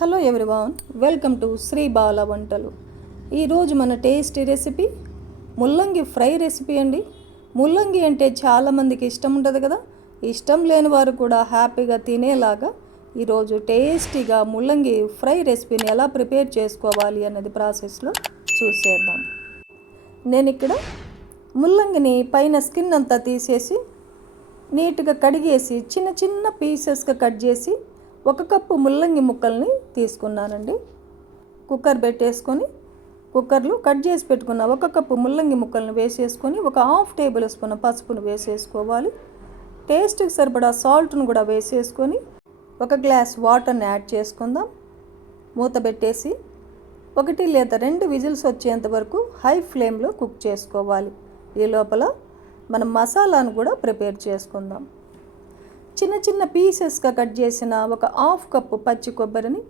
Hello everyone welcome to Sri Bala వంటలు. ఈరోజు మన టేస్టీ రెసిపీ ముల్లంగి ఫ్రై రెసిపీ అండి. ముల్లంగి అంటే చాలామందికి ఇష్టం ఉంటుంది కదా. ఇష్టం లేని వారు కూడా హ్యాపీగా తినేలాగా ఈరోజు టేస్టీగా ముల్లంగి ఫ్రై రెసిపీని ఎలా ప్రిపేర్ చేసుకోవాలి అన్నది ప్రాసెస్లో చూసేద్దాం. నేను ఇక్కడ ముల్లంగిని పైన స్కిన్ అంతా తీసేసి నీట్గా కడిగేసి చిన్న చిన్న పీసెస్గా కట్ చేసి ఒక కప్పు ముల్లంగి ముక్కల్ని తీసుకున్నానండి. కుక్కర్ పెట్టేసుకొని కుక్కర్లో కట్ చేసి పెట్టుకున్న ఒక కప్పు ముల్లంగి ముక్కల్ని వేసేసుకొని ఒక హాఫ్ టేబుల్ స్పూన్ పసుపును వేసేసుకోవాలి. టేస్ట్కి సరిపడా సాల్ట్ను కూడా వేసేసుకొని ఒక గ్లాస్ వాటర్ని యాడ్ చేసుకుందాం. మూత పెట్టేసి ఒకటి లేదా రెండు విజిల్స్ వచ్చేంత వరకు హై ఫ్లేమ్లో కుక్ చేసుకోవాలి. ఈ లోపల మనం మసాలాను కూడా ప్రిపేర్ చేసుకుందాం. చిన్న చిన్న పీసెస్గా కట్ చేసిన ఒక హాఫ్ కప్పు పచ్చి కొబ్బరిని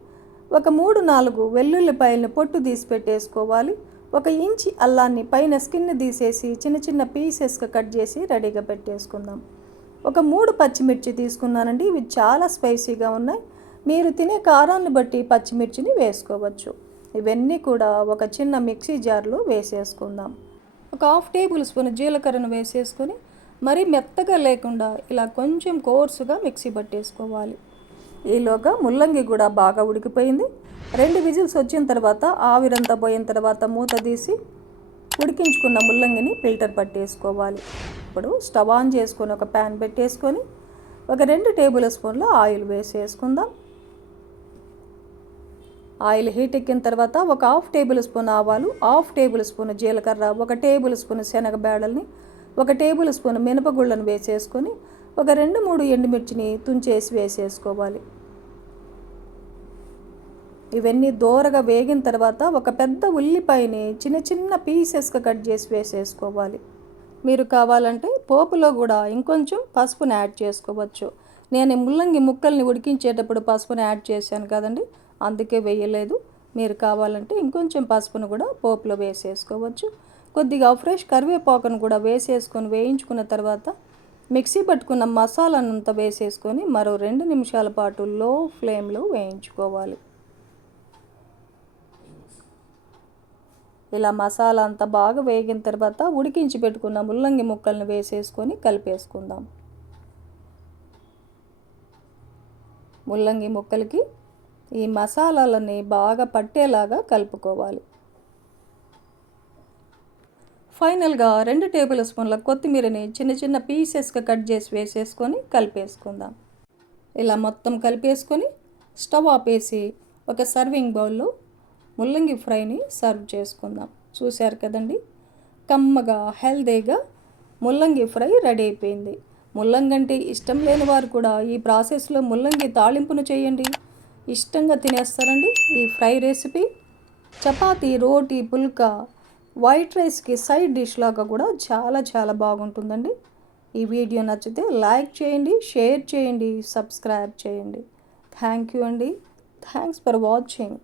ఒక మూడు నాలుగు వెల్లుల్లిపాయలను పొట్టు తీసి పెట్టేసుకోవాలి. ఒక ఇంచి అల్లాన్ని పైన స్కిన్ తీసేసి చిన్న చిన్న పీసెస్గా కట్ చేసి రెడీగా పెట్టేసుకుందాం. ఒక మూడు పచ్చిమిర్చి తీసుకున్నానండి ఇవి చాలా స్పైసీగా ఉన్నాయి. మీరు తినే కారాన్ని బట్టి పచ్చిమిర్చిని వేసుకోవచ్చు. ఇవన్నీ కూడా ఒక చిన్న మిక్సీ జార్లో వేసేసుకుందాం. ఒక హాఫ్ టేబుల్ స్పూన్ జీలకర్రను వేసేసుకొని మరీ మెత్తగా లేకుండా ఇలా కొంచెం కోర్సుగా మిక్సీ పట్టేసుకోవాలి. ఈలోగా ముల్లంగి కూడా బాగా ఉడికిపోయింది. రెండు విజిల్స్ వచ్చిన తర్వాత ఆవిరంతా పోయిన తర్వాత మూత తీసి ఉడికించుకున్న ముల్లంగిని ఫిల్టర్ పట్టేసుకోవాలి. ఇప్పుడు స్టవ్ ఆన్ చేసుకొని ఒక ప్యాన్ పెట్టేసుకొని ఒక రెండు టేబుల్ స్పూన్ల ఆయిల్ వేసేసుకుందాం. ఆయిల్ హీట్ ఎక్కిన తర్వాత ఒక హాఫ్ టేబుల్ స్పూన్ ఆవాలు హాఫ్ టేబుల్ స్పూన్ జీలకర్ర ఒక టేబుల్ స్పూన్ శనగ బేడల్ని ఒక టేబుల్ స్పూన్ మినపగుళ్ళను వేసేసుకొని ఒక రెండు మూడు ఎండుమిర్చిని తుంచేసి వేసేసుకోవాలి. ఇవన్నీ దోరగా వేగిన తర్వాత ఒక పెద్ద ఉల్లిపాయని చిన్న చిన్న పీసెస్గా కట్ చేసి వేసేసుకోవాలి. మీరు కావాలంటే పోపులో కూడా ఇంకొంచెం పసుపుని యాడ్ చేసుకోవచ్చు. నేను ముల్లంగి ముక్కల్ని ఉడికించేటప్పుడు పసుపుని యాడ్ చేశాను కదండి అందుకే వేయలేదు. మీరు కావాలంటే ఇంకొంచెం పసుపును కూడా పోపులో వేసేసుకోవచ్చు. కొద్దిగా ఫ్రెష్ కరివేపాకును కూడా వేసేసుకొని వేయించుకున్న తర్వాత మిక్సీ పట్టుకున్న మసాలానంతా వేసేసుకొని మరో రెండు నిమిషాల పాటు లో ఫ్లేమ్లో వేయించుకోవాలి. ఇలా మసాలా అంతా బాగా వేగిన తర్వాత ఉడికించి పెట్టుకున్న ముల్లంగి ముక్కల్ని వేసేసుకొని కలిపేసుకుందాం. ముల్లంగి ముక్కలకి ఈ మసాలాలని బాగా పట్టేలాగా కలుపుకోవాలి. ఫైనల్గా రెండు టేబుల్ స్పూన్ల కొత్తిమీరని చిన్న చిన్న పీసెస్గా కట్ చేసి వేసేసుకొని కలిపేసుకుందాం. ఇలా మొత్తం కలిపేసుకొని స్టవ్ ఆపేసి ఒక సర్వింగ్ బౌల్లో ముల్లంగి ఫ్రైని సర్వ్ చేసుకుందాం. చూశారు కదండి? కమ్మగా హెల్దీగా ముల్లంగి ఫ్రై రెడీ అయిపోయింది. ముల్లంగి అంటే ఇష్టం లేని వారు కూడా ఈ ప్రాసెస్లో ముల్లంగి తాళింపును చేయండి. ఇష్టంగా తినేస్తారండి ఈ fry recipe. Chapati roti phulka white రైస్కి సైడ్ డిష్ లాగా కూడా చాలా చాలా బాగుంటుందండి. ఈ వీడియో నచ్చితే లైక్ చేయండి షేర్ చేయండి సబ్స్క్రైబ్ చేయండి. థ్యాంక్ యూ అండి. Thanks for watching.